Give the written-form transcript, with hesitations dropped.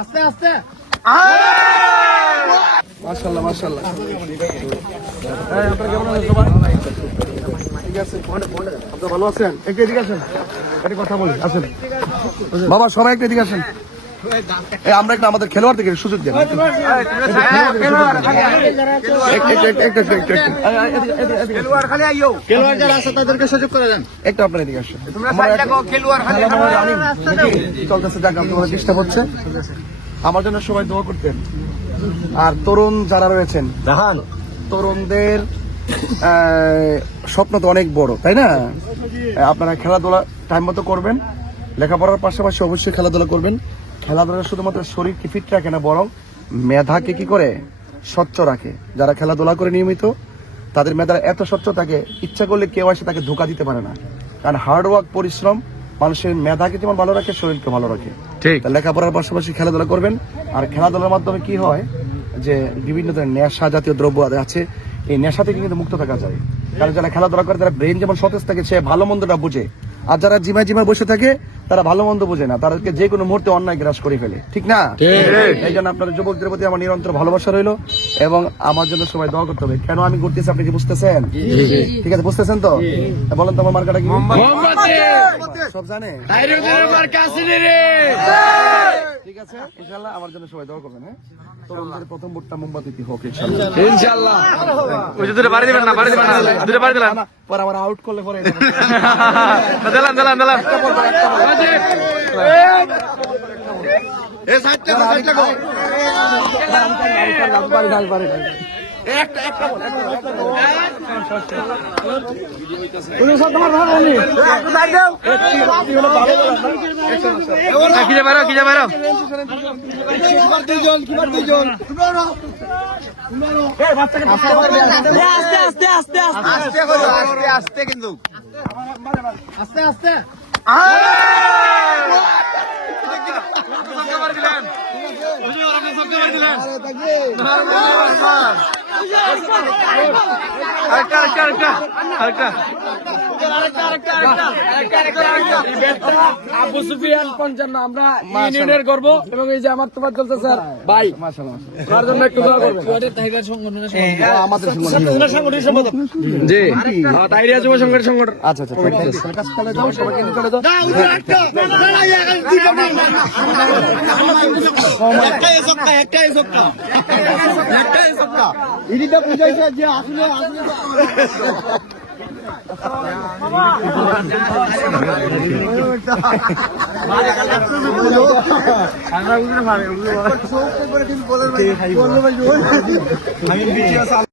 আস্তে আস্তে মাশাআল্লাহ মাশাআল্লাহ। হ্যাঁ, আপনারা কেমন আছেন সবাই? ঠিক আছে, আপনারা ভালো আছেন? একটু এদিকে আসেন, একটা কথা বলি, আসেন বাবা, সবাই একটু এদিকে আসেন। আমরা একটা আমাদের খেলোয়াড়দেরকে সুযোগ দেন। খেলোয়াড় যারা আছে তাদেরকে সুযোগ করে দেন। একটু আপনার এদিকে আসেন। চলতেছে, যাক আপনাদের ডিস্টার্ব হচ্ছে। আমার জন্য সবাই দোয়া করতেন। আর তরুণ যারা রয়েছেন, তরুণদের স্বপ্ন তো অনেক বড়, তাই না? আপনারা খেলাধুলা টাইম মতো করবেন, লেখাপড়ার পাশাপাশি অবশ্যই খেলাধুলা করবেন। খেলাধুলা শুধুমাত্র শরীরকে ফিট রাখে না, বরং মেধাকে কি করে স্বচ্ছ রাখে। যারা খেলাধুলা করে নিয়মিত, তাদের মেধা এত স্বচ্ছ থাকে, ইচ্ছা করলে কেউ এসে তাকে ধোঁকা দিতে পারে না। কারণ হার্ডওয়ার্ক, পরিশ্রম মানুষের মেধাকে যেমন ভালো রাখে, শরীরকে ভালো রাখে। লেখাপড়ার পাশাপাশি খেলাধুলা করবেন। আর খেলাধুলার মাধ্যমে কি হয় যে বিভিন্ন ধরনের নেশা জাতীয় দ্রব্য আছে, এই নেশা থেকে কিন্তু মুক্ত থাকা যায়। কারণ যারা খেলাধুলা করে তারা ব্রেন যেমন সতেজ থাকে, সে ভালো মন্দটা বুঝে। আর যারা জিমায় জিমায় বসে থাকে তারা ভালো মন্দ বোঝে না, তাদেরকে যে কোনো মুহূর্তে অন্যায় গ্রাস করে ফেলে, ঠিক না? এই জন্য আপনাদের যুবকদের প্রতি আমার নিরন্তর ভালোবাসা রইলো, এবং আমার জন্য সবাই দোয়া করতে হবে। কেন আমি ঘুরতেছি আপনি কি বুঝতেছেন? ঠিক আছে, বুঝতেছেন তো? বলেন তো আমার মার্কাটা কি? সব জানে? ঠিক আছে, ইনশাআল্লাহ আমার জন্য সবাই দোয়া করবেন। হ্যাঁ, তোমাদের প্রথম ভোটটা মোমবাতি হোক ইনশাআল্লাহ। ইনশাআল্লাহ। ওই যে দুটো বাড়ি দিবেন না, বাড়ি দিবেন না, দুটো বাড়ি দিলাম। পরে আমার আউট করলে পরে দিলাম দিলাম দিলাম। এই সাইডটা সাইডটা গো একটা একটা বল, কি যে বাইরো, কি যে বাইরো। আস্তে আস্তে আস্তে আস্তে কিন্তু আস্তে আস্তে আবু সুফিয়ান 55 আমরা ইউনিয়নের গর্ব, এবং এই যে আমার তোমার চলছে স্যার ভাই, তার জন্য একটু দোয়া করবেন। আমাদের সাংগঠনিক সম্পাদক জি, তাইরিয়া যুব সংগঠন সংগঠন। আচ্ছা আচ্ছা, চলে যাও, সবাইকে নিয়ে চলে যাও। আমরা